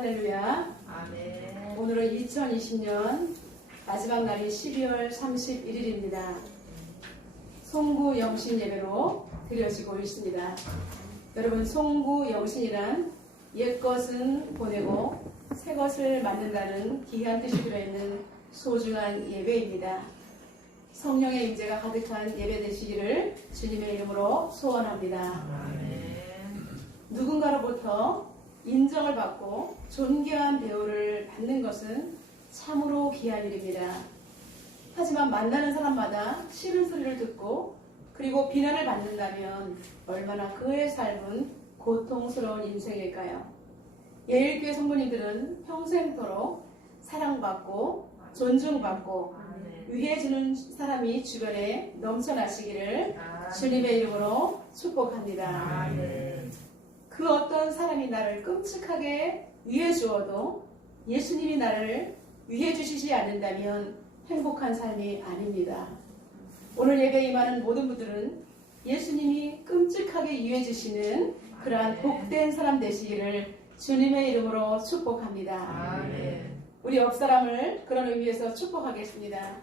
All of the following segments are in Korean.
할렐루야. 아멘. 오늘은 2020년 마지막 날이 12월 31일입니다. 송구 영신 예배로 드려지고 있습니다. 여러분, 송구 영신이란 옛것은 보내고 새것을 만든다는 귀한 뜻이 들어있는 소중한 예배입니다. 성령의 임재가 가득한 예배 되시기를 주님의 이름으로 소원합니다. 아멘. 누군가로부터 인정을 받고 존귀한 대우를 받는 것은 참으로 귀한 일입니다. 하지만 만나는 사람마다 싫은 소리를 듣고 그리고 비난을 받는다면 얼마나 그의 삶은 고통스러운 인생일까요? 예일교회 성도님들은 평생토록 사랑받고 존중받고 위해주는 사람이 주변에 넘쳐나시기를 주님의 이름으로 축복합니다. 아멘. 그 어떤 사람이 나를 끔찍하게 위해 주어도 예수님이 나를 위해 주시지 않는다면 행복한 삶이 아닙니다. 오늘 예배에 임하는 모든 분들은 예수님이 끔찍하게 위해 주시는 그러한 복된 사람 되시기를 주님의 이름으로 축복합니다. 아멘. 우리 옆 사람을 그런 의미에서 축복하겠습니다.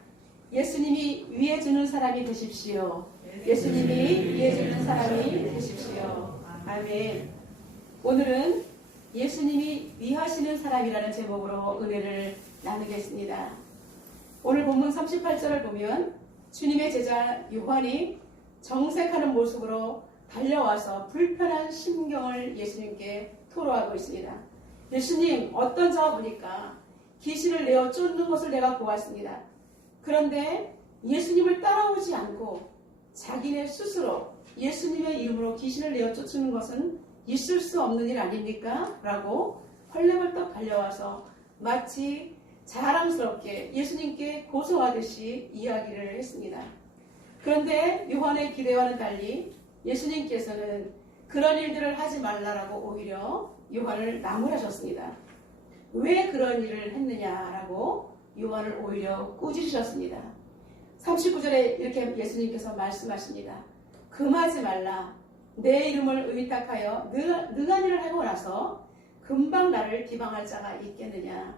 예수님이 위해 주는 사람이 되십시오. 예수님이 위해 주는 사람이 되십시오. 아멘. 오늘은 예수님이 위하시는 사람이라는 제목으로 은혜를 나누겠습니다. 오늘 본문 38절을 보면 주님의 제자 요한이 정색하는 모습으로 달려와서 불편한 심경을 예수님께 토로하고 있습니다. 예수님, 어떤 자가 보니까 귀신을 내어 쫓는 것을 내가 보았습니다. 그런데 예수님을 따라오지 않고 자기네 스스로 예수님의 이름으로 귀신을 내어 쫓는 것은 있을 수 없는 일 아닙니까? 라고 헐레벌떡 달려와서 마치 자랑스럽게 예수님께 고소하듯이 이야기를 했습니다. 그런데 요한의 기대와는 달리 예수님께서는 그런 일들을 하지 말라라고 오히려 요한을 나무라셨습니다. 왜 그런 일을 했느냐라고 요한을 오히려 꾸짖으셨습니다. 39절에 이렇게 예수님께서 말씀하십니다. 금하지 말라. 내 이름을 의탁하여 능한 일을 하고 나서 금방 나를 비방할 자가 있겠느냐.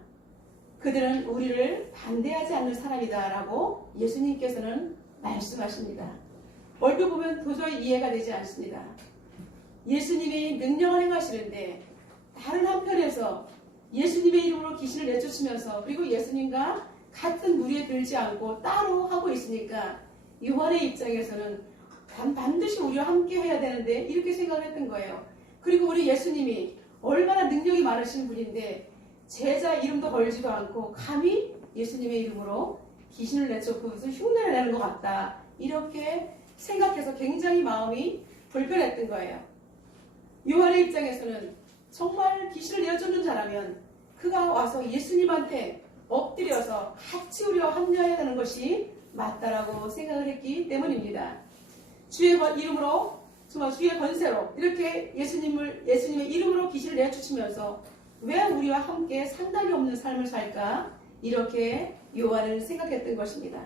그들은 우리를 반대하지 않는 사람이다 라고 예수님께서는 말씀하십니다. 얼핏 보면 도저히 이해가 되지 않습니다. 예수님이 능력을 행하시는데 다른 한편에서 예수님의 이름으로 귀신을 내쫓으면서 그리고 예수님과 같은 무리에 들지 않고 따로 하고 있으니까 요한의 입장에서는 반드시 우리와 함께 해야 되는데 이렇게 생각을 했던 거예요. 그리고 우리 예수님이 얼마나 능력이 많으신 분인데 제자 이름도 걸지도 않고 감히 예수님의 이름으로 귀신을 내쫓고 무슨 흉내를 내는 것 같다. 이렇게 생각해서 굉장히 마음이 불편했던 거예요. 요한의 입장에서는 정말 귀신을 내쫓는 자라면 그가 와서 예수님한테 엎드려서 같이 우리와 합류해야 하는 것이 맞다라고 생각을 했기 때문입니다. 주의 이름으로 정말 주의 권세로 이렇게 예수님의 이름으로 귀신을 내쫓으면서 왜 우리와 함께 상관이 없는 삶을 살까 이렇게 요한은 생각했던 것입니다.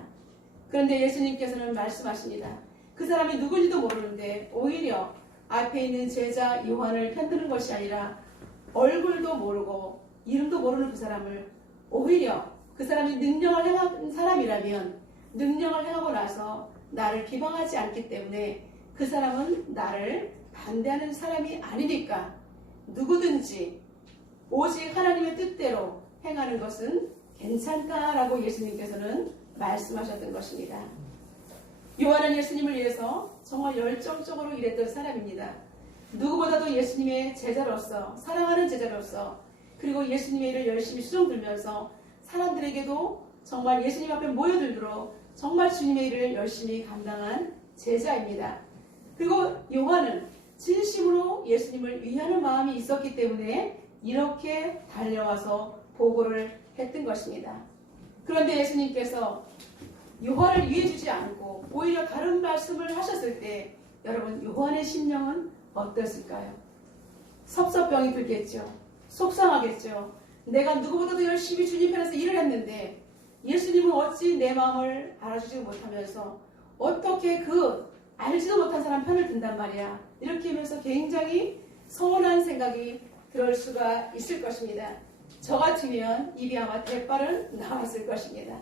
그런데 예수님께서는 말씀하십니다. 그 사람이 누군지도 모르는데 오히려 앞에 있는 제자 요한을 편드는 것이 아니라 얼굴도 모르고 이름도 모르는 그 사람을 오히려 그 사람이 능력을 행한 사람이라면 능력을 행하고 나서 나를 비방하지 않기 때문에 그 사람은 나를 반대하는 사람이 아니니까 누구든지 오직 하나님의 뜻대로 행하는 것은 괜찮다라고 예수님께서는 말씀하셨던 것입니다. 요한은 예수님을 위해서 정말 열정적으로 일했던 사람입니다. 누구보다도 예수님의 제자로서 사랑하는 제자로서 그리고 예수님의 일을 열심히 수종 들면서 사람들에게도 정말 예수님 앞에 모여들도록 정말 주님의 일을 열심히 감당한 제자입니다. 그리고 요한은 진심으로 예수님을 위하는 마음이 있었기 때문에 이렇게 달려와서 보고를 했던 것입니다. 그런데 예수님께서 요한을 위해 주지 않고 오히려 다른 말씀을 하셨을 때 여러분 요한의 심령은 어땠을까요? 섭섭병이 들겠죠. 속상하겠죠. 내가 누구보다도 열심히 주님 편에서 일을 했는데 예수님은 어찌 내 마음을 알아주지 못하면서 어떻게 그 알지도 못한 사람 편을 든단 말이야. 이렇게 하면서 굉장히 서운한 생각이 들을 수가 있을 것입니다. 저 같으면 입이 아마 대빨은 나왔을 것입니다.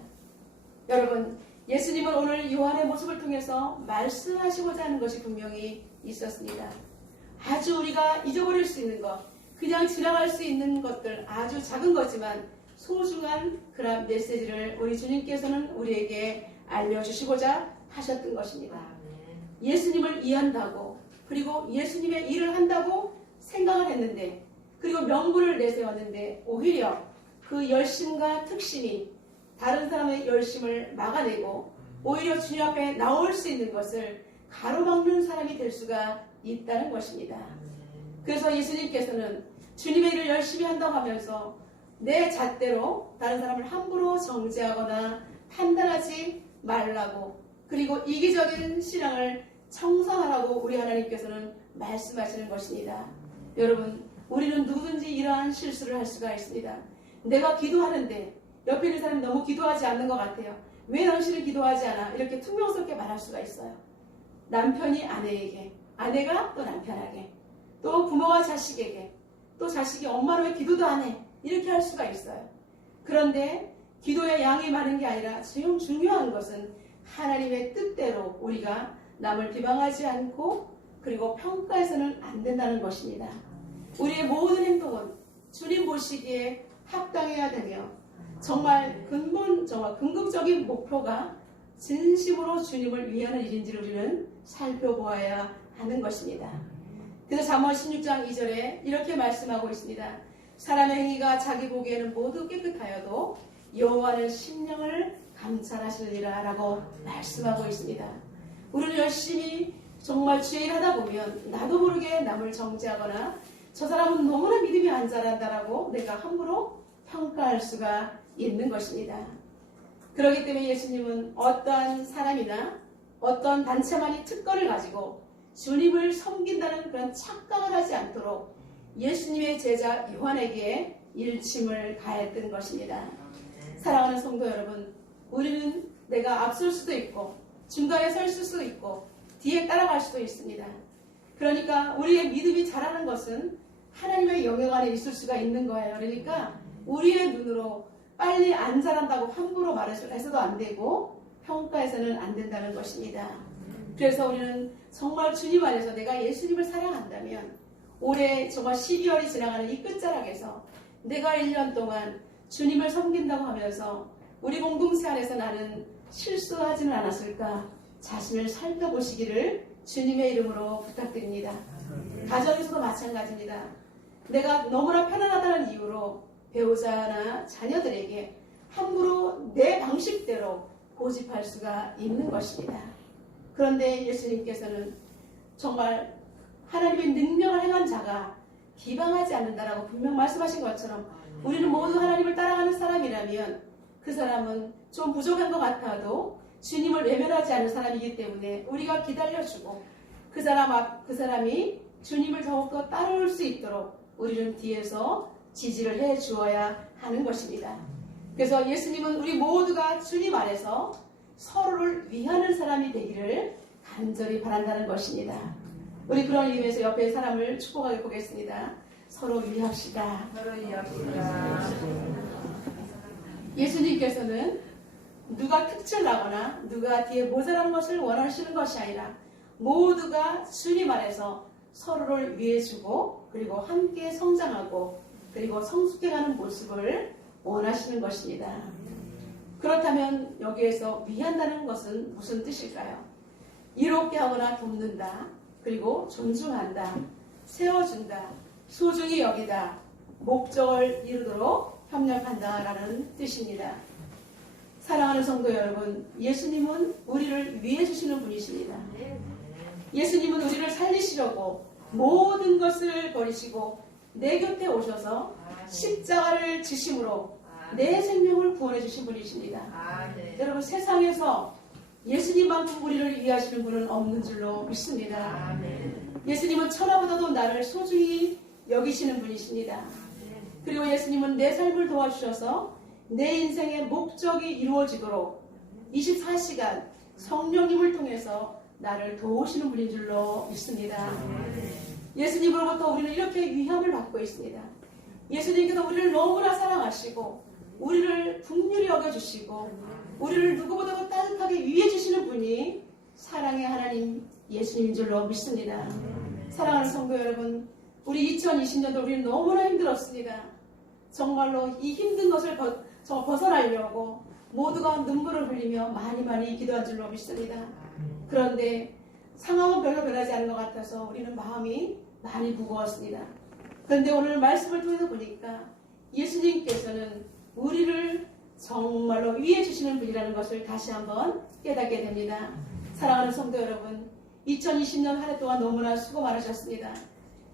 여러분, 예수님은 오늘 요한의 모습을 통해서 말씀하시고자 하는 것이 분명히 있었습니다. 아주 우리가 잊어버릴 수 있는 것, 그냥 지나갈 수 있는 것들, 아주 작은 거지만 소중한 그런 메시지를 우리 주님께서는 우리에게 알려주시고자 하셨던 것입니다. 예수님을 이해한다고, 그리고 예수님의 일을 한다고 생각을 했는데, 그리고 명분을 내세웠는데, 오히려 그 열심과 특심이 다른 사람의 열심을 막아내고 오히려 주님 앞에 나올 수 있는 것을 가로막는 사람이 될 수가 있다는 것입니다. 그래서 예수님께서는 주님의 일을 열심히 한다고 하면서 내 잣대로 다른 사람을 함부로 정죄하거나 판단하지 말라고, 그리고 이기적인 신앙을 청산하라고 우리 하나님께서는 말씀하시는 것입니다. 여러분, 우리는 누구든지 이러한 실수를 할 수가 있습니다. 내가 기도하는데 옆에 있는 사람이 너무 기도하지 않는 것 같아요. 왜 당신은 기도하지 않아? 이렇게 퉁명스럽게 말할 수가 있어요. 남편이 아내에게, 아내가 또 남편에게, 또 부모가 자식에게, 또 자식이 엄마는 왜 기도도 안 해? 이렇게 할 수가 있어요. 그런데 기도의 양이 많은 게 아니라 지금 중요한 것은 하나님의 뜻대로 우리가 남을 비방하지 않고 그리고 평가해서는 안 된다는 것입니다. 우리의 모든 행동은 주님 보시기에 합당해야 되며 정말 궁극적인 목표가 진심으로 주님을 위하는 일인지를 우리는 살펴보아야 하는 것입니다. 그래서 잠언 16장 2절에 이렇게 말씀하고 있습니다. 사람의 행위가 자기 보기에는 모두 깨끗하여도 여호와는 심령을 감찰하시느니라 라고 말씀하고 있습니다. 우리는 열심히 정말 주의 일 하다 보면 나도 모르게 남을 정죄하거나 저 사람은 너무나 믿음이 안 자란다라고 내가 함부로 평가할 수가 있는 것입니다. 그렇기 때문에 예수님은 어떠한 사람이나 어떤 단체만이 특권을 가지고 주님을 섬긴다는 그런 착각을 하지 않도록 예수님의 제자 요한에게 일침을 가했던 것입니다. 사랑하는 성도 여러분, 우리는 내가 앞설 수도 있고 중간에 설 수도 있고 뒤에 따라갈 수도 있습니다. 그러니까 우리의 믿음이 자라는 것은 하나님의 영역 안에 있을 수가 있는 거예요. 그러니까 우리의 눈으로 빨리 안 자란다고 함부로 말해서도 안 되고 평가해서는 안 된다는 것입니다. 그래서 우리는 정말 주님 안에서 내가 예수님을 사랑한다면 올해 정말 12월이 지나가는 이 끝자락에서 내가 1년 동안 주님을 섬긴다고 하면서 우리 공동체 안에서 나는 실수하지는 않았을까 자신을 살펴보시기를 주님의 이름으로 부탁드립니다. 가정에서도 마찬가지입니다. 내가 너무나 편안하다는 이유로 배우자나 자녀들에게 함부로 내 방식대로 고집할 수가 있는 것입니다. 그런데 예수님께서는 정말 하나님의 능력을 행한 자가 비방하지 않는다라고 분명 말씀하신 것처럼 우리는 모두 하나님을 따라가는 사람이라면 그 사람은 좀 부족한 것 같아도 주님을 외면하지 않는 사람이기 때문에 우리가 기다려주고 그 사람이 주님을 더욱더 따라올 수 있도록 우리는 뒤에서 지지를 해 주어야 하는 것입니다. 그래서 예수님은 우리 모두가 주님 안에서 서로를 위하는 사람이 되기를 간절히 바란다는 것입니다. 우리 그런 의미에서 옆에 사람을 축복하게 보겠습니다. 서로 위합시다. 서로 이해합시다. 예수님께서는 누가 특출 나거나 누가 뒤에 모자란 것을 원하시는 것이 아니라 모두가 주님 안에서 서로를 위해주고 그리고 함께 성장하고 그리고 성숙해가는 모습을 원하시는 것입니다. 그렇다면 여기에서 위한다는 것은 무슨 뜻일까요? 이롭게 하거나 돕는다, 그리고 존중한다, 세워준다, 소중히 여기다, 목적을 이루도록 협력한다라는 뜻입니다. 사랑하는 성도 여러분, 예수님은 우리를 위해 주시는 분이십니다. 예수님은 우리를 살리시려고 모든 것을 버리시고 내 곁에 오셔서 십자가를 지심으로 내 생명을 구원해 주신 분이십니다. 여러분, 세상에서 예수님만큼 우리를 위하시는 분은 없는 줄로 믿습니다. 예수님은 천하보다도 나를 소중히 여기시는 분이십니다. 그리고 예수님은 내 삶을 도와주셔서 내 인생의 목적이 이루어지도록 24시간 성령님을 통해서 나를 도우시는 분인 줄로 믿습니다. 예수님으로부터 우리는 이렇게 위함을 받고 있습니다. 예수님께서 우리를 너무나 사랑하시고 우리를 긍휼히 여겨주시고 우리를 누구보다도 따뜻하게 위해주시는 분이 사랑의 하나님 예수님인 줄로 믿습니다. 사랑하는 성도 여러분, 우리 2020년도 우리는 너무나 힘들었습니다. 정말로 이 힘든 것을 벗어나려고 모두가 눈물을 흘리며 많이 기도한 줄로 믿습니다. 그런데 상황은 별로 변하지 않은 것 같아서 우리는 마음이 많이 무거웠습니다. 그런데 오늘 말씀을 통해서 보니까 예수님께서는 우리를 정말로 위해 주시는 분이라는 것을 다시 한번 깨닫게 됩니다. 사랑하는 성도 여러분, 2020년 한 해 동안 너무나 수고 많으셨습니다.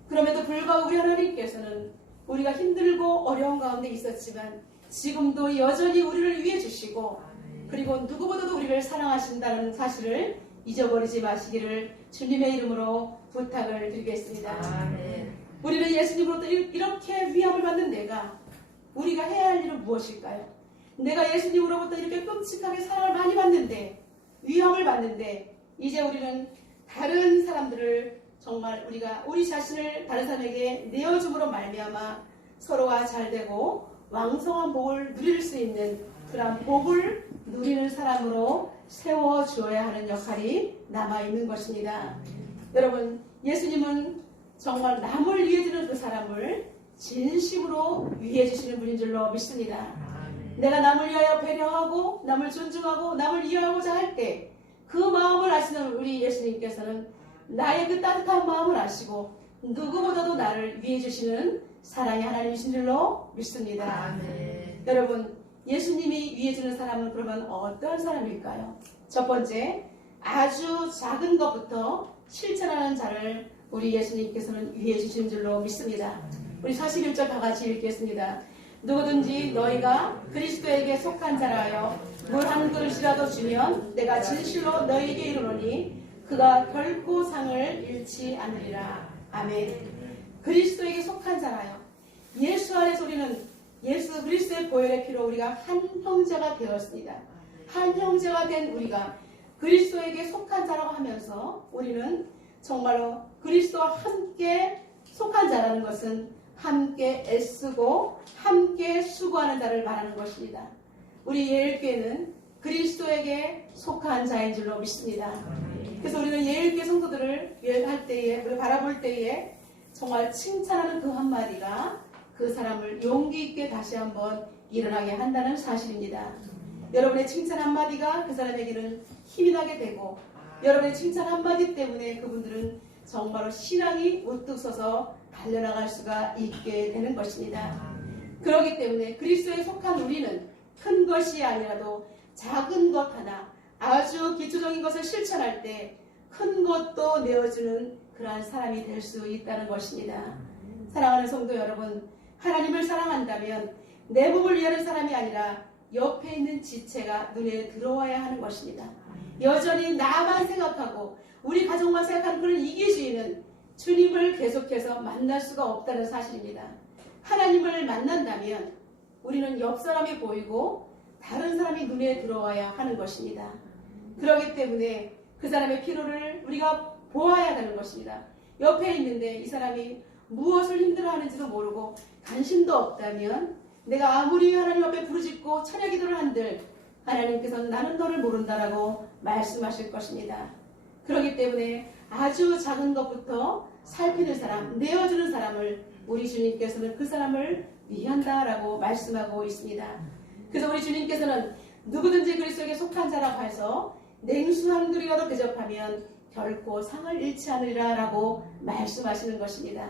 그럼에도 불구하고 우리 하나님께서는 우리가 힘들고 어려운 가운데 있었지만 지금도 여전히 우리를 위해 주시고 그리고 누구보다도 우리를 사랑하신다는 사실을 잊어버리지 마시기를 주님의 이름으로 부탁을 드리겠습니다. 아멘. 우리는 예수님으로부터 이렇게 위함을 받는 우리가 해야 할 일은 무엇일까요? 내가 예수님으로부터 이렇게 끔찍하게 사랑을 많이 받는데 위함을 받는데 이제 우리는 다른 사람들을 정말 우리가 우리 자신을 다른 사람에게 내어줌으로 말미암아 서로가 잘되고 왕성한 복을 누릴 수 있는 그런 복을 누리는 사람으로 세워주어야 하는 역할이 남아있는 것입니다. 여러분, 예수님은 정말 남을 위해주는 그 사람을 진심으로 위해주시는 분인 줄로 믿습니다. 내가 남을 위하여 배려하고 남을 존중하고 남을 이해하고자 할 때 그 마음을 아시는 우리 예수님께서는 나의 그 따뜻한 마음을 아시고 누구보다도 나를 위해주시는 사랑의 하나님이신 줄로 믿습니다. 아멘. 여러분, 예수님이 위해주는 사람은 그러면 어떤 사람일까요? 첫 번째, 아주 작은 것부터 실천하는 자를 우리 예수님께서는 위해주시는 줄로 믿습니다. 우리 41절 다 같이 읽겠습니다. 누구든지 너희가 그리스도에게 속한 자라여 물 한 그릇이라도 주면 내가 진실로 너희에게 이르노니 그가 결코 상을 잃지 않으리라. 아멘. 그리스도에게 속한 자라요. 예수 안에서 우리는 예수 그리스도의 보혈의 피로 우리가 한 형제가 되었습니다. 한 형제가 된 우리가 그리스도에게 속한 자라고 하면서 우리는 정말로 그리스도와 함께 속한 자라는 것은 함께 애쓰고 함께 수고하는 자를 말하는 것입니다. 우리 예일교회는 그리스도에게 속한 자인 줄로 믿습니다. 그래서 우리는 예일교회 성도들을 할 때에, 우리 바라볼 때에 정말 칭찬하는 그 한마디가 그 사람을 용기 있게 다시 한번 일어나게 한다는 사실입니다. 여러분의 칭찬 한마디가 그 사람에게는 힘이 나게 되고 여러분의 칭찬 한마디 때문에 그분들은 정말로 신앙이 우뚝 서서 달려나갈 수가 있게 되는 것입니다. 그렇기 때문에 그리스도에 속한 우리는 큰 것이 아니라도 작은 것 하나 아주 기초적인 것을 실천할 때 큰 것도 내어주는 그러한 사람이 될 수 있다는 것입니다. 사랑하는 성도 여러분, 하나님을 사랑한다면 내 몸을 위하는 사람이 아니라 옆에 있는 지체가 눈에 들어와야 하는 것입니다. 여전히 나만 생각하고 우리 가족만 생각하는 그런 이기주의는 주님을 계속해서 만날 수가 없다는 사실입니다. 하나님을 만난다면 우리는 옆 사람이 보이고 다른 사람이 눈에 들어와야 하는 것입니다. 그렇기 때문에 그 사람의 필요를 우리가 보아야 하는 것입니다. 옆에 있는데 이 사람이 무엇을 힘들어하는지도 모르고 관심도 없다면 내가 아무리 하나님 앞에 부르짖고 찬양 기도를 한들 하나님께서는 나는 너를 모른다라고 말씀하실 것입니다. 그렇기 때문에 아주 작은 것부터 살피는 사람, 내어주는 사람을 우리 주님께서는 그 사람을 위한다라고 말씀하고 있습니다. 그래서 우리 주님께서는 누구든지 그리스도에게 속한 자라고 해서 냉수 한 그릇이라도 대접하면 결코 상을 잃지 않으리라 라고 말씀하시는 것입니다.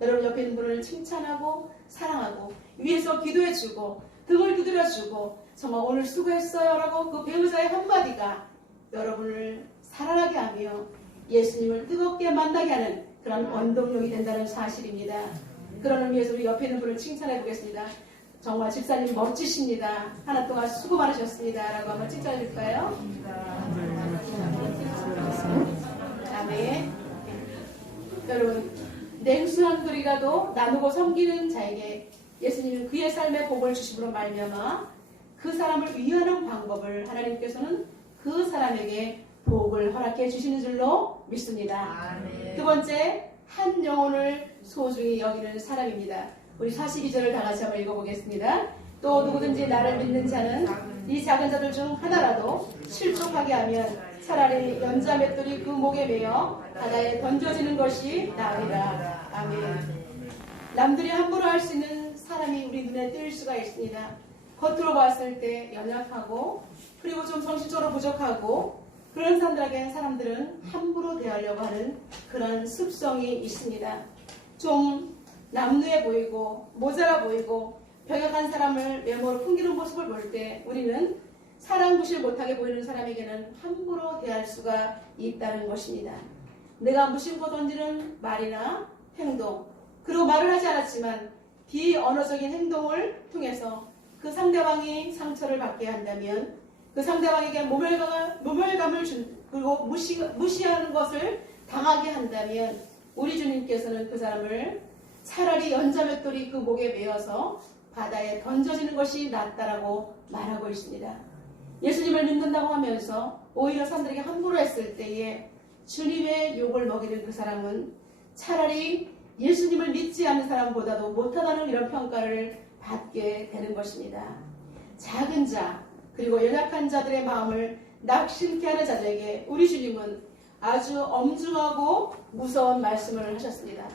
여러분 옆에 있는 분을 칭찬하고 사랑하고 위에서 기도해주고 등을 두드려주고 정말 오늘 수고했어요 라고 그 배우자의 한마디가 여러분을 살아나게 하며 예수님을 뜨겁게 만나게 하는 그런 원동력이 된다는 사실입니다. 그런 의미에서 우리 옆에 있는 분을 칭찬해 보겠습니다. 정말 집사님 멋지십니다. 하나 동안 수고 많으셨습니다. 라고 한번 칭찬해 줄까요? 아멘. 여러분, 냉수 한 그릇이라도 나누고 섬기는 자에게 예수님은 그의 삶에 복을 주심으로 말미암아 그 사람을 위하는 방법을 하나님께서는 그 사람에게 복을 허락해 주시는 줄로 믿습니다. 아멘. 두 번째, 한 영혼을 소중히 여기는 사람입니다. 우리 42절을 다 같이 한번 읽어보겠습니다. 또 누구든지 나를 믿는 자는 이 작은 자들 중 하나라도 실족하게 하면 차라리 연자 맷돌이 그 목에 매여 바다에 던져지는 것이 나으리라. 아멘. 남들이 함부로 할 수 있는 사람이 우리 눈에 띌 수가 있습니다. 겉으로 봤을 때 연약하고 그리고 좀 정신적으로 부족하고 그런 사람들은 함부로 대하려고 하는 그런 습성이 있습니다. 좀 남루해 보이고 모자라 보이고 병약한 사람을 외모로 풍기는 모습을 볼 때 우리는 사랑 무시를 못하게 보이는 사람에게는 함부로 대할 수가 있다는 것입니다. 내가 무심코 던지는 말이나 행동, 그리고 말을 하지 않았지만 비언어적인 행동을 통해서 그 상대방이 상처를 받게 한다면 그 상대방에게 모멸감을 그리고 무시하는 것을 당하게 한다면 우리 주님께서는 그 사람을 차라리 연자맷돌이 그 목에 매어서 바다에 던져지는 것이 낫다라고 말하고 있습니다. 예수님을 믿는다고 하면서 오히려 사람들에게 함부로 했을 때에 주님의 욕을 먹이는 그 사람은 차라리 예수님을 믿지 않는 사람보다도 못하다는 이런 평가를 받게 되는 것입니다. 작은 자 그리고 연약한 자들의 마음을 낙심케 하는 자들에게 우리 주님은 아주 엄중하고 무서운 말씀을 하셨습니다.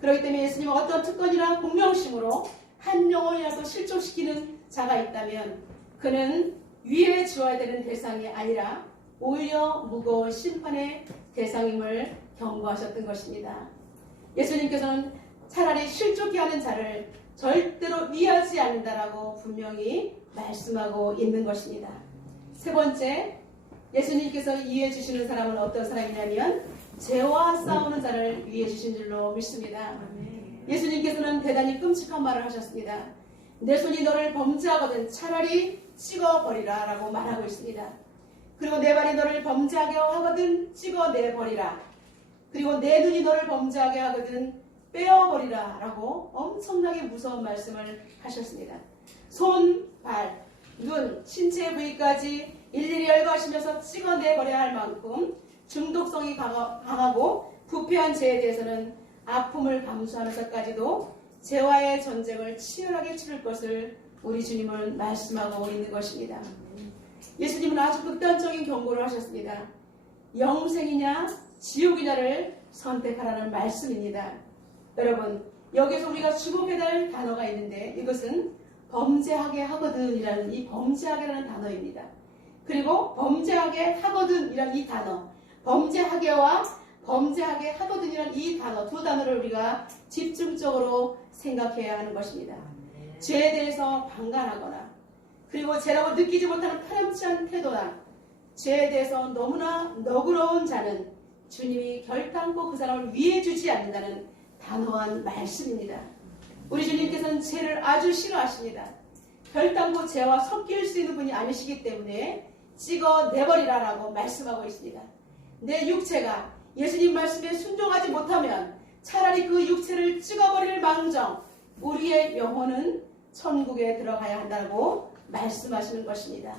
그렇기 때문에 예수님은 어떤 특권이나 공명심으로 한 영혼이라도 실족시키는 자가 있다면 그는 위에 주어야 되는 대상이 아니라 오히려 무거운 심판의 대상임을 경고하셨던 것입니다. 예수님께서는 차라리 실족해 하는 자를 절대로 위하지 않는다라고 분명히 말씀하고 있는 것입니다. 세 번째, 예수님께서 위해 주시는 사람은 어떤 사람이냐면 죄와 싸우는 자를 위해 주신 줄로 믿습니다. 예수님께서는 대단히 끔찍한 말을 하셨습니다. 내 손이 너를 범죄하거든 차라리 찍어버리라 라고 말하고 있습니다. 그리고 내 발이 너를 범죄하게 하거든 찍어내버리라. 그리고 내 눈이 너를 범죄하게 하거든 빼어버리라 라고 엄청나게 무서운 말씀을 하셨습니다. 손, 발, 눈, 신체 부위까지 일일이 열거하시면서 찍어내버려야 할 만큼 중독성이 강하고 부패한 죄에 대해서는 아픔을 감수하면서까지도 죄와의 전쟁을 치열하게 치를 것을 우리 주님은 말씀하고 있는 것입니다. 예수님은 아주 극단적인 경고를 하셨습니다. 영생이냐 지옥이냐를 선택하라는 말씀입니다. 여러분, 여기서 우리가 주목해야 할 단어가 있는데 이것은 범죄하게 하거든 이라는 이 범죄하게라는 단어입니다. 그리고 범죄하게 하거든 이라는 이 단어, 범죄하게와 범죄하게 하거든 이라는 이 단어, 두 단어를 우리가 집중적으로 생각해야 하는 것입니다. 죄에 대해서 방관하거나 그리고 죄라고 느끼지 못하는 파렴치한 태도나 죄에 대해서 너무나 너그러운 자는 주님이 결단코 그 사람을 위해 주지 않는다는 단호한 말씀입니다. 우리 주님께서는 죄를 아주 싫어하십니다. 결단코 죄와 섞일 수 있는 분이 아니시기 때문에 찍어내버리라라고 말씀하고 있습니다. 내 육체가 예수님 말씀에 순종하지 못하면 차라리 그 육체를 찍어버릴 망정 우리의 영혼은 천국에 들어가야 한다고 말씀하시는 것입니다.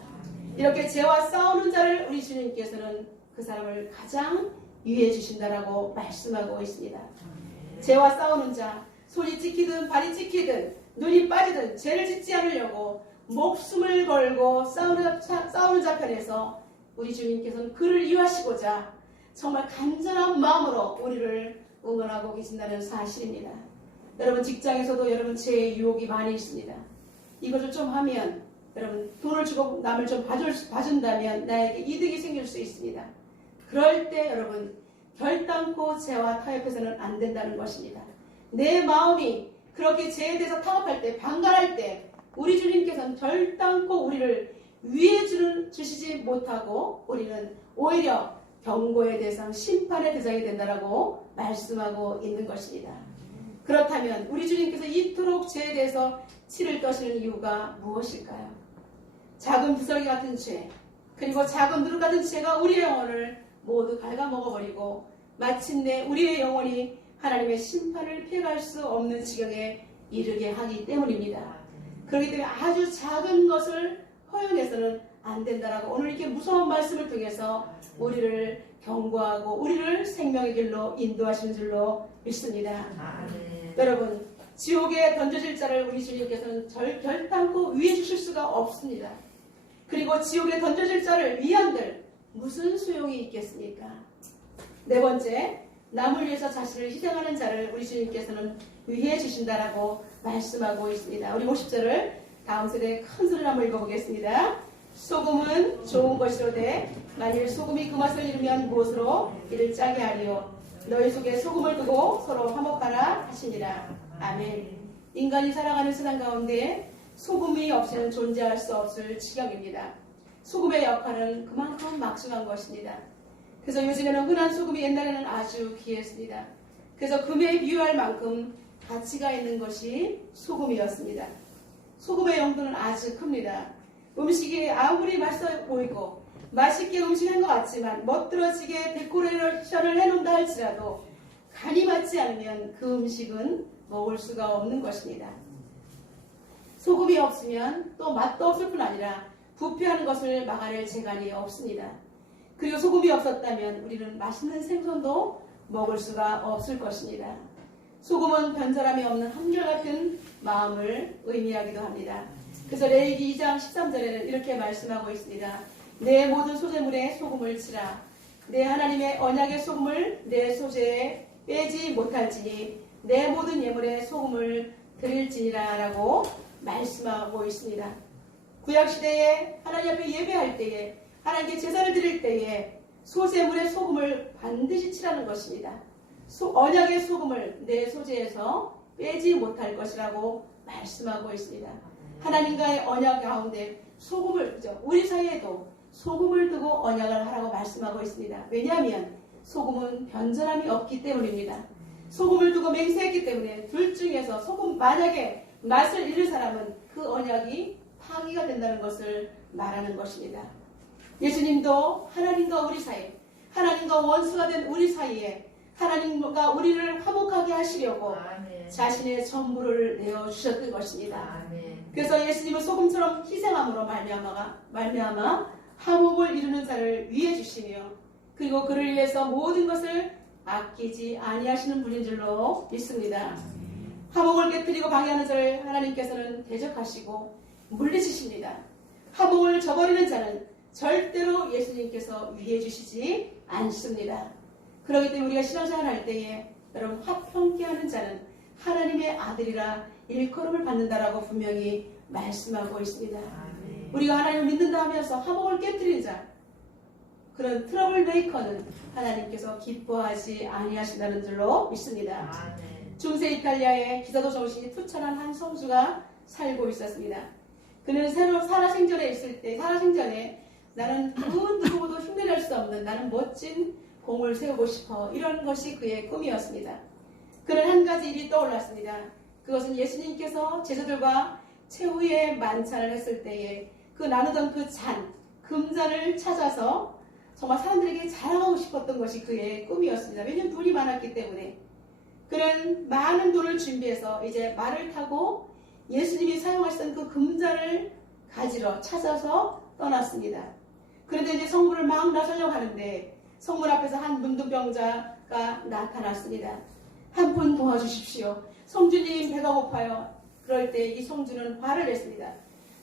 이렇게 죄와 싸우는 자를 우리 주님께서는 그 사람을 가장 위해 주신다라고 말씀하고 있습니다. 죄와 싸우는 자, 손이 찍히든 발이 찍히든 눈이 빠지든 죄를 짓지 않으려고 목숨을 걸고 싸우는 자 편에서 우리 주님께서는 그를 이해하시고자 정말 간절한 마음으로 우리를 응원하고 계신다는 사실입니다. 여러분 직장에서도 여러분 죄의 유혹이 많이 있습니다. 이것을 좀 하면 여러분 돈을 주고 남을 좀 봐준다면 나에게 이득이 생길 수 있습니다. 그럴 때 여러분 결단코 죄와 타협해서는 안 된다는 것입니다. 내 마음이 그렇게 죄에 대해서 타협할 때 방관할 때 우리 주님께서는 결단코 우리를 위해 주시지 못하고 우리는 오히려 경고의 대상, 심판의 대상이 된다라고 말씀하고 있는 것입니다. 그렇다면 우리 주님께서 이토록 죄에 대해서 치를 떠시는 이유가 무엇일까요? 작은 부스러기 같은 죄, 그리고 작은 누룩 같은 죄가 우리의 영혼을 모두 갉아먹어버리고 마침내 우리의 영혼이 하나님의 심판을 피해갈 수 없는 지경에 이르게 하기 때문입니다. 그렇기 때문에 아주 작은 것을 허용해서는 안 된다라고 오늘 이렇게 무서운 말씀을 통해서 우리를 경고하고 우리를 생명의 길로 인도하시는 줄로 믿습니다. 아멘. 여러분, 지옥에 던져질 자를 우리 주님께서는 결단코 위해 주실 수가 없습니다. 그리고 지옥에 던져질 자를 위한들 무슨 소용이 있겠습니까? 네 번째, 남을 위해서 자신을 희생하는 자를 우리 주님께서는 위해 주신다라고 말씀하고 있습니다. 우리 50절을 다음 세대 큰 소리로 한번 읽어보겠습니다. 소금은 좋은 것이로되 만일 소금이 그 맛을 잃으면 무엇으로 이를 짜게 하리요. 너희 속에 소금을 두고 서로 화목하라 하시니라. 아멘. 인간이 살아가는 세상 가운데 소금이 없이는 존재할 수 없을 지경입니다. 소금의 역할은 그만큼 막중한 것입니다. 그래서 요즘에는 흔한 소금이 옛날에는 아주 귀했습니다. 그래서 금에 비유할 만큼 가치가 있는 것이 소금이었습니다. 소금의 용도는 아주 큽니다. 음식이 아무리 맛있어 보이고 맛있게 음식한 것 같지만 멋들어지게 데코레이션을 해놓는다 할지라도 간이 맞지 않으면 그 음식은 먹을 수가 없는 것입니다. 소금이 없으면 또 맛도 없을 뿐 아니라 부패하는 것을 막아낼 재간이 없습니다. 그리고 소금이 없었다면 우리는 맛있는 생선도 먹을 수가 없을 것입니다. 소금은 변절함이 없는 한결같은 마음을 의미하기도 합니다. 그래서 레위기 2장 13절에는 이렇게 말씀하고 있습니다. 내 모든 소재물에 소금을 치라. 내 하나님의 언약의 소금을 내 소재에 빼지 못할지니 내 모든 예물에 소금을 드릴지니라 라고 말씀하고 있습니다. 구약시대에 하나님 앞에 예배할 때에 하나님께 제사를 드릴 때에 소재물에 소금을 반드시 치라는 것입니다. 언약의 소금을 내 소재에서 빼지 못할 것이라고 말씀하고 있습니다. 하나님과의 언약 가운데 소금을 두죠. 우리 사이에도 소금을 두고 언약을 하라고 말씀하고 있습니다. 왜냐하면 소금은 변절함이 없기 때문입니다. 소금을 두고 맹세했기 때문에 둘 중에서 소금 만약에 맛을 잃을 사람은 그 언약이 파기가 된다는 것을 말하는 것입니다. 예수님도 하나님과 우리 사이, 하나님과 원수가 된 우리 사이에 하나님과 우리를 화목하게 하시려고 아멘. 자신의 전부를 내어주셨던 것입니다. 아멘. 그래서 예수님은 소금처럼 희생함으로 말미암아 화목을 이루는 자를 위해 주시며 그리고 그를 위해서 모든 것을 아끼지 아니하시는 분인 줄로 믿습니다. 화목을 깨뜨리고 방해하는 자를 하나님께서는 대적하시고 물리치십니다. 화목을 저버리는 자는 절대로 예수님께서 위해 주시지 않습니다. 그렇기 때문에 우리가 신앙생활 할 때에 여러분 화평케 하는 자는 하나님의 아들이라 일컬음을 받는다라고 분명히 말씀하고 있습니다. 아멘. 우리가 하나님을 믿는다 하면서 화목을 깨뜨리는 자, 그런 트러블 메이커는 하나님께서 기뻐하지 아니하신다는 줄로 믿습니다. 아멘. 중세 이탈리아에 기사도 정신이 투철한 한 성주가 살고 있었습니다. 그는 살아생전에 나는 그 누구보다 흉내낼 수 없는 나는 멋진 공을 세우고 싶어 이런 것이 그의 꿈이었습니다. 그는 한 가지 일이 떠올랐습니다. 그것은 예수님께서 제자들과 최후의 만찬을 했을 때에 그 나누던 그 잔, 금잔을 찾아서 정말 사람들에게 자랑하고 싶었던 것이 그의 꿈이었습니다. 왜냐하면 돈이 많았기 때문에. 그는 많은 돈을 준비해서 이제 말을 타고 예수님이 사용하시던 그 금잔을 가지러 찾아서 떠났습니다. 그런데 이제 성문을 막 나서려고 하는데 성문 앞에서 한 문둥병자가 나타났습니다. 한 분 도와주십시오. 성주님 배가 고파요. 그럴 때 이 성주는 화를 냈습니다.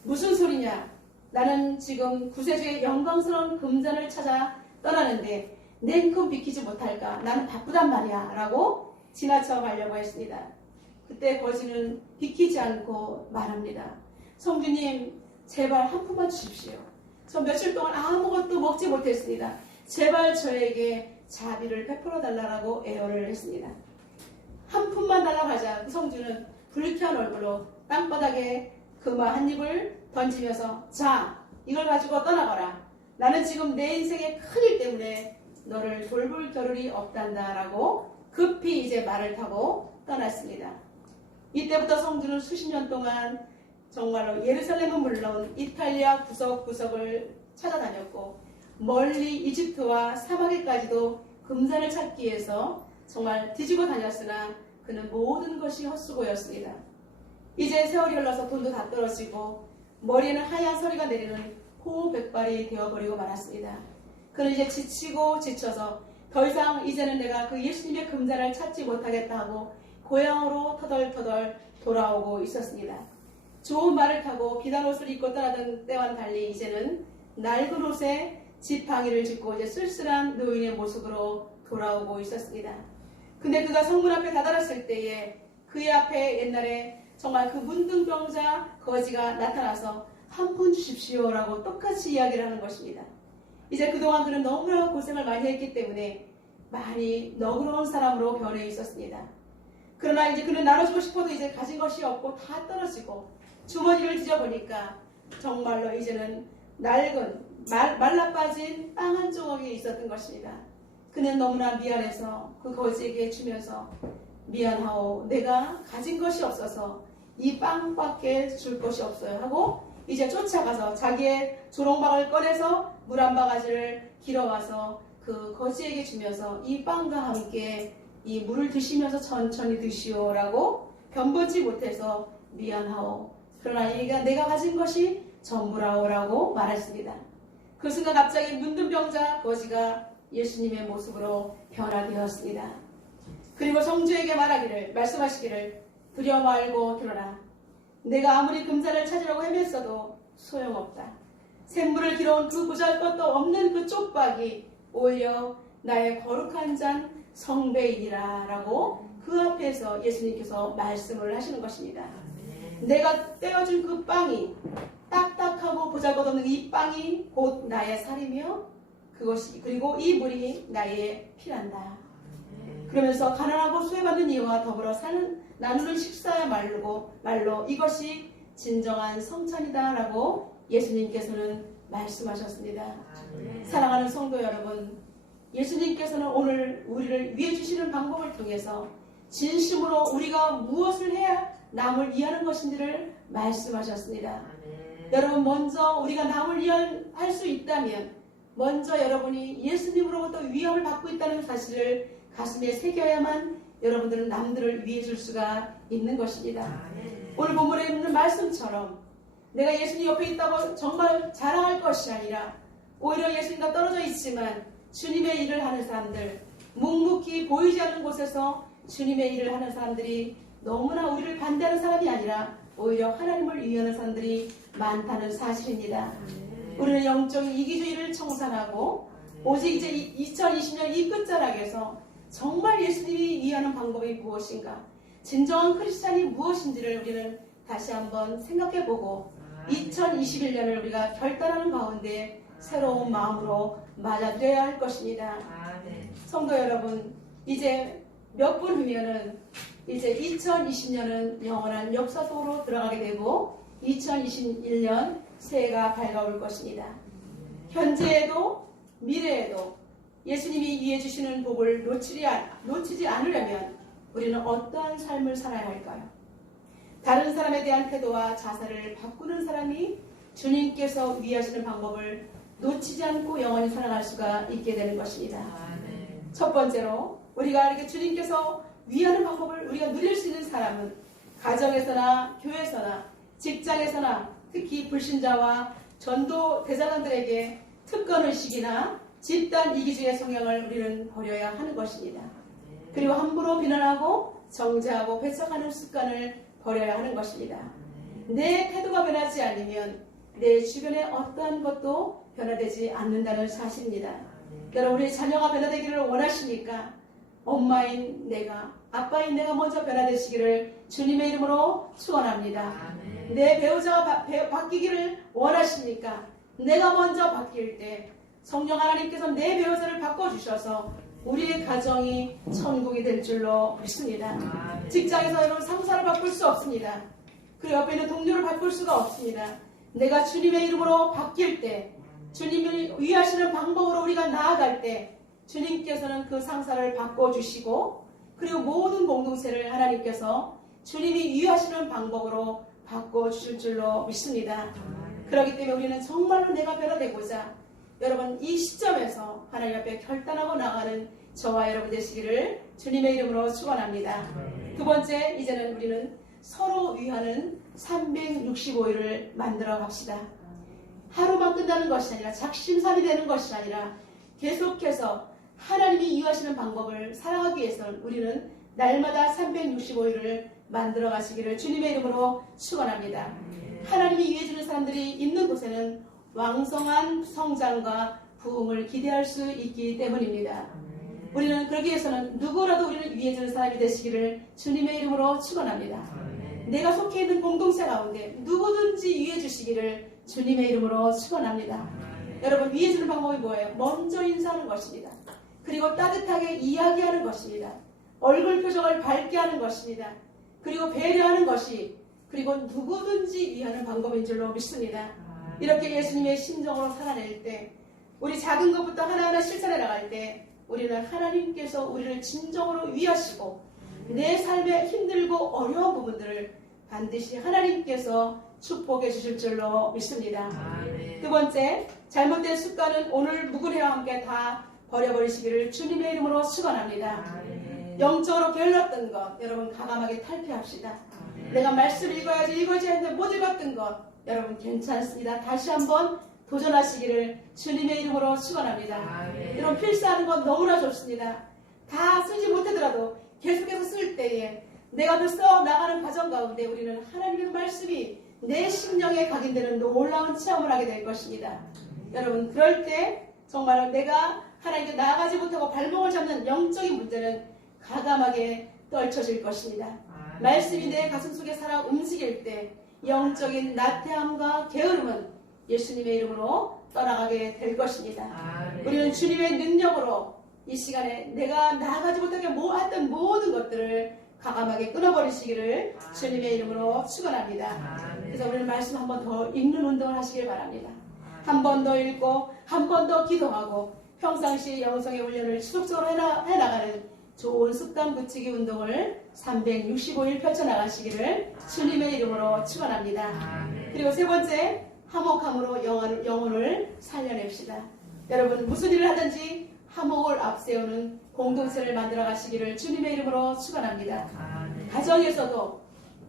무슨 소리냐? 나는 지금 구세주의 영광스러운 금잔을 찾아 떠나는데 냉큼 비키지 못할까? 나는 바쁘단 말이야 라고 지나쳐 가려고 했습니다. 그때 거지는 비키지 않고 말합니다. 성주님 제발 한 푼만 주십시오. 저 며칠 동안 아무것도 먹지 못했습니다. 제발 저에게 자비를 베풀어 달라고 애원을 했습니다. 한 푼만 달라고 하자 그 성주는 불쾌한 얼굴로 땅바닥에 금화 한 입을 던지면서 자 이걸 가지고 떠나가라. 나는 지금 내 인생의 큰일 때문에 너를 돌볼 겨를이 없단다 라고 급히 이제 말을 타고 떠났습니다. 이때부터 성주는 수십 년 동안 정말로 예루살렘은 물론 이탈리아 구석구석을 찾아다녔고 멀리 이집트와 사마리까지도 금잔을 찾기 위해서 정말 뒤지고 다녔으나 그는 모든 것이 헛수고였습니다. 이제 세월이 흘러서 돈도 다 떨어지고 머리에는 하얀 서리가 내리는 호백발이 되어버리고 말았습니다. 그는 이제 지치고 지쳐서 더 이상 이제는 내가 그 예수님의 금자를 찾지 못하겠다 하고 고향으로 터덜터덜 돌아오고 있었습니다. 좋은 말을 타고 비단 옷을 입고 떠나던 때와는 달리 이제는 낡은 옷에 지팡이를 짚고 이제 쓸쓸한 노인의 모습으로 돌아오고 있었습니다. 근데 그가 성문 앞에 다다랐을 때에 그의 앞에 옛날에 정말 그 문둥병자 거지가 나타나서 한 푼 주십시오라고 똑같이 이야기를 하는 것입니다. 이제 그동안 그는 너무나 고생을 많이 했기 때문에 많이 너그러운 사람으로 변해 있었습니다. 그러나 이제 그는 나눠주고 싶어도 이제 가진 것이 없고 다 떨어지고 주머니를 뒤져보니까 정말로 이제는 낡은 말라빠진 빵 한 조각이 있었던 것입니다. 그는 너무나 미안해서 그 거지에게 주면서 미안하오, 내가 가진 것이 없어서 이 빵밖에 줄 것이 없어요 하고 이제 쫓아가서 자기의 조롱박을 꺼내서 물 한 바가지를 길어와서 그 거지에게 주면서 이 빵과 함께 이 물을 드시면서 천천히 드시오라고 변보지 못해서 미안하오, 그러나 이가 내가 가진 것이 전부라오라고 말했습니다. 그 순간 갑자기 문둥병자 거지가 예수님의 모습으로 변화되었습니다. 그리고 성주에게 말씀하시기를 두려워 말고 들어라. 내가 아무리 금자를 찾으려고 헤맸어도 소용없다. 샘물을 길어온 그 보잘것도 없는 그 쪽박이 오히려 나의 거룩한 잔 성배이니라 라고 그 앞에서 예수님께서 말씀을 하시는 것입니다. 내가 떼어준 그 빵이 딱딱하고 보잘것없는 이 빵이 곧 나의 살이며 그것이 그리고 이 물이 나의 피란다. 그러면서 가난하고 수혜받는 이와 더불어 나누는 식사야말로 이것이 진정한 성찬이다라고 예수님께서는 말씀하셨습니다. 사랑하는 성도 여러분, 예수님께서는 오늘 우리를 위해 주시는 방법을 통해서 진심으로 우리가 무엇을 해야 남을 위하는 것인지를 말씀하셨습니다. 여러분, 먼저 우리가 남을 위할 수 있다면 먼저 여러분이 예수님으로부터 위협을 받고 있다는 사실을 가슴에 새겨야만 여러분들은 남들을 위해 줄 수가 있는 것입니다. 오늘 본문에 있는 말씀처럼 내가 예수님 옆에 있다고 정말 자랑할 것이 아니라 오히려 예수님과 떨어져 있지만 주님의 일을 하는 사람들, 묵묵히 보이지 않는 곳에서 주님의 일을 하는 사람들이 너무나 우리를 반대하는 사람이 아니라 오히려 하나님을 위하는 사람들이 많다는 사실입니다. 우리는 영적인 이기주의를 청산하고 오직 이제 2020년 이 끝자락에서 정말 예수님이 위하는 방법이 무엇인가, 진정한 크리스찬이 무엇인지를 우리는 다시 한번 생각해보고 2021년을 우리가 결단하는 가운데 새로운 마음으로 맞아들여야 할 것입니다. 성도 여러분, 이제 몇 분 후면은 이제 2020년은 영원한 역사 속으로 들어가게 되고 2021년 새해가 밝아올 것입니다. 현재에도 미래에도 예수님이 위해 주시는 복을 놓치지 않으려면 우리는 어떠한 삶을 살아야 할까요? 다른 사람에 대한 태도와 자세를 바꾸는 사람이 주님께서 위하시는 방법을 놓치지 않고 영원히 살아갈 수가 있게 되는 것입니다. 첫 번째로 우리가 이렇게 주님께서 위하는 방법을 우리가 누릴 수 있는 사람은 가정에서나 교회에서나 직장에서나 특히 불신자와 전도 대장관들에게 특권의식이나 집단 이기주의의 성향을 우리는 버려야 하는 것입니다. 그리고 함부로 비난하고 정죄하고 배척하는 습관을 버려야 하는 것입니다. 내 태도가 변하지 않으면 내 주변의 어떠한 것도 변화되지 않는다는 사실입니다. 여러분, 우리 자녀가 변화되기를 원하십니까? 엄마인 내가, 아빠인 내가 먼저 변화되시기를 주님의 이름으로 축원합니다. 내 배우자가 바뀌기를 원하십니까? 내가 먼저 바뀔 때 성령 하나님께서 내 배우자를 바꿔주셔서 우리의 가정이 천국이 될 줄로 믿습니다. 직장에서 여러분 상사를 바꿀 수 없습니다. 그리고 옆에 있는 동료를 바꿀 수가 없습니다. 내가 주님의 이름으로 바뀔 때, 주님을 위하시는 방법으로 우리가 나아갈 때 주님께서는 그 상사를 바꿔주시고 그리고 모든 공동체를 하나님께서 주님이 위하시는 방법으로 바꿔주실 줄로 믿습니다. 그렇기 때문에 우리는 정말로 내가 변화되고자 여러분 이 시점에서 하나님 앞에 결단하고 나가는 저와 여러분 되시기를 주님의 이름으로 축원합니다. 두 번째, 이제는 우리는 서로 위하는 365일을 만들어 갑시다. 하루만 끝나는 것이 아니라 작심삼이 되는 것이 아니라 계속해서 하나님이 이유하시는 방법을 살아가기 위해서는 우리는 날마다 365일을 만들어 가시기를 주님의 이름으로 축원합니다. 하나님이 이해해주는 사람들이 있는 곳에는 왕성한 성장과 부흥을 기대할 수 있기 때문입니다. 우리는 그러기 위해서는 누구라도 우리를 위해주는 사람이 되시기를 주님의 이름으로 축원합니다. 내가 속해 있는 공동체 가운데 누구든지 위해주시기를 주님의 이름으로 축원합니다. 여러분, 위해주는 방법이 뭐예요? 먼저 인사하는 것입니다. 그리고 따뜻하게 이야기하는 것입니다. 얼굴 표정을 밝게 하는 것입니다. 그리고 배려하는 것이, 그리고 누구든지 위하는 방법인 줄로 믿습니다. 이렇게 예수님의 심정으로 살아낼 때, 우리 작은 것부터 하나하나 실천해 나갈 때 우리는 하나님께서 우리를 진정으로 위하시고 내 삶에 힘들고 어려운 부분들을 반드시 하나님께서 축복해 주실 줄로 믿습니다. 두 번째, 잘못된 습관은 오늘 묵은회와 함께 다 버려버리시기를 주님의 이름으로 축원합니다. 영적으로 게을렀던 것 여러분 과감하게 탈피합시다. 내가 말씀을 읽어야지 했는데 못 읽었던 것 여러분 괜찮습니다. 다시 한번 도전하시기를 주님의 이름으로 축원합니다. 이런 필사하는 건 너무나 좋습니다. 다 쓰지 못하더라도 계속해서 쓸 때에 내가 그 써나가는 과정 가운데 우리는 하나님의 말씀이 내 심령에 각인되는 놀라운 체험을 하게 될 것입니다. 여러분, 그럴 때 정말 내가 하나님께 나아가지 못하고 발목을 잡는 영적인 문제는 가감하게 떨쳐질 것입니다. 말씀이 내 가슴 속에 살아 움직일 때 영적인 나태함과 게으름은 예수님의 이름으로 떠나가게 될 것입니다. 우리는 주님의 능력으로 이 시간에 내가 나아가지 못하게 모았던 모든 것들을 과감하게 끊어버리시기를 주님의 이름으로 축원합니다. 그래서 우리는 말씀 한 번 더 읽는 운동을 하시길 바랍니다. 한 번 더 읽고 한 번 더 기도하고 평상시 영성의 훈련을 지속적으로 해나가는 좋은 습관 붙이기 운동을 365일 펼쳐나가시기를 주님의 이름으로 축원합니다. 그리고 세 번째, 화목함으로 영혼을 살려냅시다. 여러분, 무슨 일을 하든지 화목을 앞세우는 공동체를 만들어 가시기를 주님의 이름으로 축원합니다. 가정에서도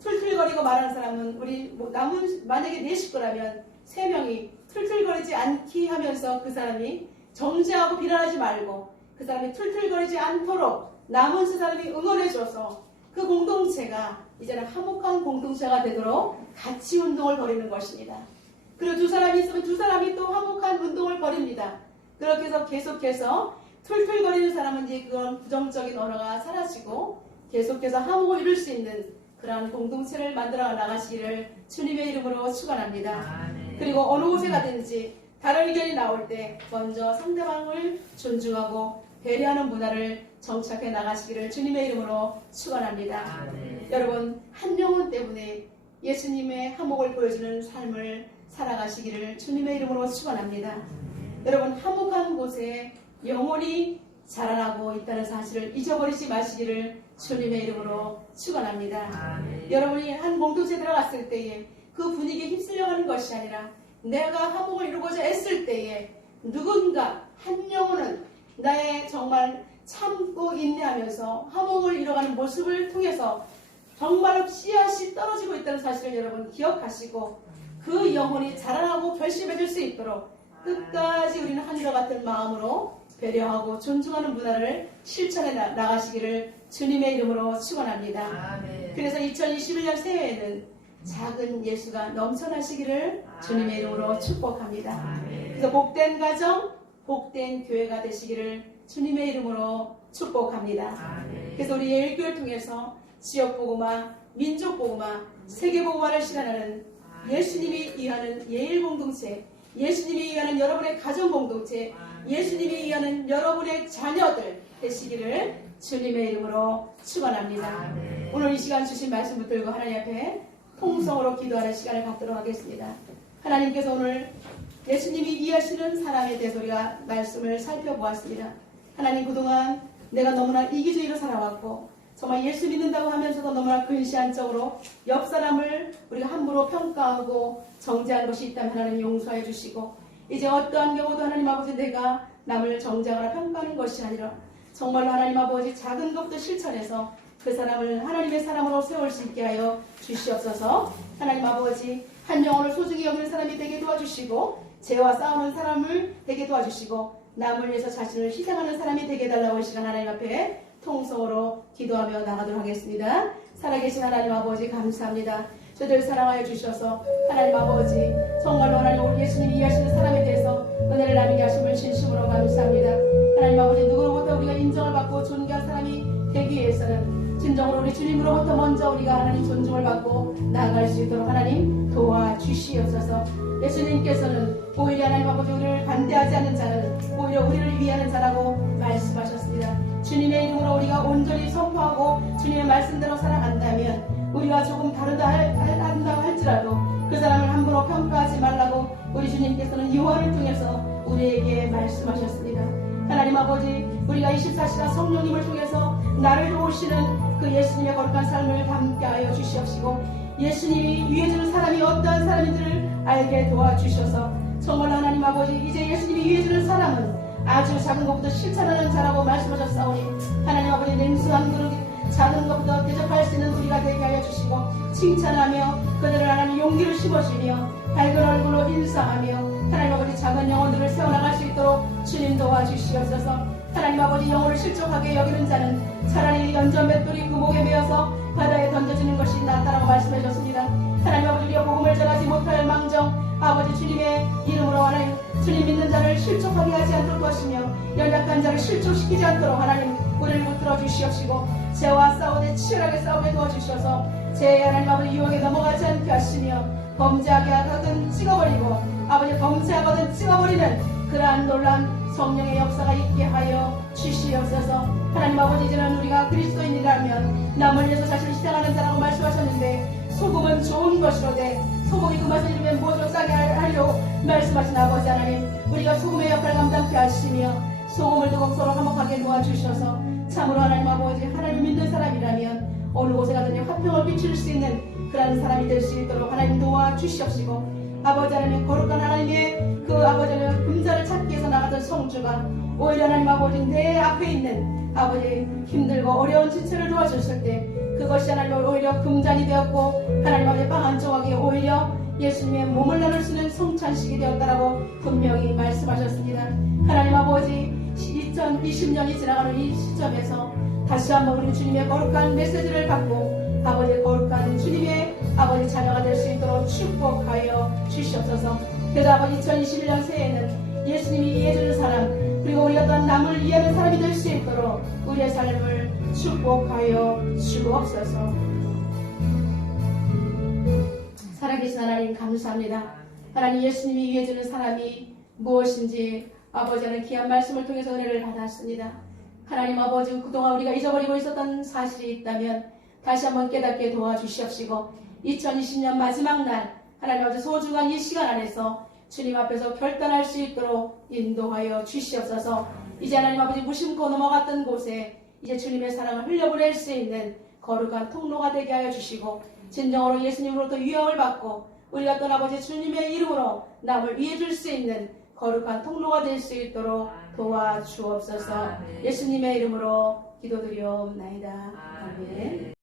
툴툴거리고 말하는 사람은 우리 남은 만약에 4식구라면 3명이 툴툴거리지 않기 하면서 그 사람이 정죄하고 비난하지 말고 그 사람이 툴툴거리지 않도록 남은 세 사람이 응원해줘서 그 공동체가 이제는 화목한 공동체가 되도록 같이 운동을 벌이는 것입니다. 그리고 두 사람이 있으면 두 사람이 또 화목한 운동을 벌입니다. 그렇게 해서 계속해서 툴툴거리는 사람은 이제 그런 부정적인 언어가 사라지고 계속해서 화목을 이룰 수 있는 그러한 공동체를 만들어 나가시기를 주님의 이름으로 축원합니다. 그리고 어느 곳에 가든지 다른 의견이 나올 때 먼저 상대방을 존중하고 배려하는 문화를 정착해 나가시기를 주님의 이름으로 축원합니다. 여러분, 한 영혼 때문에 예수님의 화목을 보여주는 삶을 살아가시기를 주님의 이름으로 축원합니다. 여러분, 화목한 곳에 영혼이 자라나고 있다는 사실을 잊어버리지 마시기를 주님의 이름으로 축원합니다. 여러분이 한 공동체에 들어갔을 때에 그 분위기에 휩쓸려가는 것이 아니라 내가 화목을 이루고자 애쓸 때에 누군가 한 영혼은 나의 정말 참고 인내하면서 화목을 이뤄가는 모습을 통해서 정말로 씨앗이 떨어지고 있다는 사실을 여러분 기억하시고 그 영혼이 자라나고 결실맺을 수 있도록 끝까지 우리는 하늘과 같은 마음으로 배려하고 존중하는 문화를 실천해 나가시기를 주님의 이름으로 축원합니다. 그래서 2021년 새해에는 작은 예수가 넘쳐나시기를 주님의 이름으로 축복합니다. 그래서 복된 가정, 복된 교회가 되시기를 주님의 이름으로 축복합니다. 그래서 우리 예일교회를 통해서 지역복음화, 민족복음화, 세계복음화를 실현하는 예수님이 위하는 예일공동체, 예수님이 위하는 여러분의 가정공동체, 예수님이 위하는 여러분의 자녀들 되시기를 주님의 이름으로 축원합니다. 오늘 이 시간 주신 말씀 붙들고 하나님 앞에 통성으로 기도하는 시간을 갖도록 하겠습니다. 하나님께서 오늘 예수님이 이해하시는 사람에 대해서 우리가 말씀을 살펴보았습니다. 하나님, 그동안 내가 너무나 이기주의로 살아왔고 정말 예수 믿는다고 하면서도 너무나 근시안적으로 옆 사람을 우리가 함부로 평가하고 정죄하는 것이 있다면 하나님 용서해 주시고 이제 어떠한 경우도 하나님 아버지 내가 남을 정죄하거나 평가하는 것이 아니라 정말로 하나님 아버지 작은 것도 실천해서 그 사람을 하나님의 사람으로 세울 수 있게 하여 주시옵소서. 하나님 아버지 한 영혼을 소중히 여기는 사람이 되게 도와주시고 죄와 싸우는 사람을 되게 도와주시고 남을 위해서 자신을 희생하는 사람이 되게 해달라고 이 시간 하나님 앞에 통성으로 기도하며 나가도록 하겠습니다. 살아계신 하나님 아버지 감사합니다. 저들 사랑하여 주셔서 하나님 아버지 정말로 하나님 우리 예수님이 이해하시는 사람에 대해서 은혜를 나누게 하심을 진심으로 감사합니다. 하나님 아버지 누구로부터 우리가 인정을 받고 존귀한 사람이 되기 위해서는 진정으로 우리 주님으로부터 먼저 우리가 하나님 존중을 받고 나아갈 수 있도록 하나님 도와주시옵소서. 예수님께서는 오히려 하나님 아버지 우리를 반대하지 않는 자는 오히려 우리를 위하는 자라고 말씀하셨습니다. 주님의 이름으로 우리가 온전히 선포하고 주님의 말씀대로 살아간다면 우리가 조금 다르다 한다고 할지라도 그 사람을 함부로 평가하지 말라고 우리 주님께서는 요한을 통해서 우리에게 말씀하셨습니다. 하나님 아버지 우리가 24시간 성령님을 통해서 나를 도우시는 그 예수님의 거룩한 삶을 담게 하여 주시옵시고 예수님이 위해주는 사람이 어떠한 사람인지를 알게 도와주셔서 정말 하나님 아버지 이제 예수님이 위해주는 사람은 아주 작은 것부터 실천하는 자라고 말씀하셨사오니 하나님 아버지 냉수한 그릇 작은 것부터 대접할 수 있는 우리가 되게 하여 주시고 칭찬하며 그들을 하나님 용기를 심어주며 밝은 얼굴로 인사하며 하나님 아버지 작은 영혼들을 세워나갈 수 있도록 주님 도와주시옵소서. 하나님 아버지 영혼을 실족하게 여기는 자는 차라리 연전 맷돌이 그 목에 매어서 바다에 던져지는 것이 낫다라고 말씀해 주셨습니다. 하나님 아버지 우리가 복음을 전하지 못할 망정 아버지 주님의 이름으로 하나님 주님 믿는 자를 실족하게 하지 않도록 도와주시며 연약한 자를 실족시키지 않도록 하나님 우리를 붙들어 주시옵시고 죄와 싸우되 치열하게 싸우게 도와주셔서 죄의 하나님 아버지 유혹에 넘어가지 않게 하시며 범죄하게 하거든 찍어버리고 아버지 범죄하거든 찍어버리는 그러한 놀라운 성령의 역사가 있게 하여 주시옵소서. 하나님 아버지 이제는 우리가 그리스도인이라면 남을 위해서 자신을 희생하는 자라고 말씀하셨는데 소금은 좋은 것이로되 소금이 그 맛을 잃으면 무엇으로 싸게 하려 말씀하신 아버지 하나님 우리가 소금의 역할을 감당케 하시며 소금을 두고 서로 화목하게 놓아주셔서 참으로 하나님 아버지 하나님 믿는 사람이라면 어느 곳에 가든지 화평을 비출 수 있는 그런 사람이 될 수 있도록 하나님 도와주시옵시고 아버지 하나님 거룩한 하나님의 그 아버지 하나님 금자를 찾기 위해서 나갔던 성주가 오히려 하나님 아버지 내 앞에 있는 아버지 힘들고 어려운 지체를 도와주실 때 그것이 하나님 오히려 금잔이 되었고 하나님 아버지 빵 한 조각이 오히려 예수님의 몸을 나눌 수 있는 성찬식이 되었다라고 분명히 말씀하셨습니다. 하나님 아버지 2020년이 지나가는 이 시점에서 다시 한번 우리 주님의 거룩한 메시지를 받고 아버지 거룩한 주님의 아버지 자녀가 될 수 있도록 축복하여 주시옵소서. 그래서 아버지 2021년 새해에는 예수님이 이해해주는 사람 그리고 우리가 또한 남을 이해하는 사람이 될 수 있도록 우리의 삶을 축복하여 주옵소서. 살아계신 하나님 감사합니다. 하나님 예수님이 이해해주는 사람이 무엇인지 아버지 하나님 귀한 말씀을 통해서 은혜를 받았습니다. 하나님 아버지 그동안 우리가 잊어버리고 있었던 사실이 있다면 다시 한번 깨닫게 도와주시옵시고 2020년 마지막 날 하나님 아버지 소중한 이 시간 안에서 주님 앞에서 결단할 수 있도록 인도하여 주시옵소서. 이제 하나님 아버지 무심코 넘어갔던 곳에 이제 주님의 사랑을 흘려보낼 수 있는 거룩한 통로가 되게 하여 주시고 진정으로 예수님으로부터 유형을 받고 우리가 또 아버지 주님의 이름으로 남을 위해줄 수 있는 거룩한 통로가 될 수 있도록 도와주옵소서. 예수님의 이름으로 기도드리옵나이다. 아멘.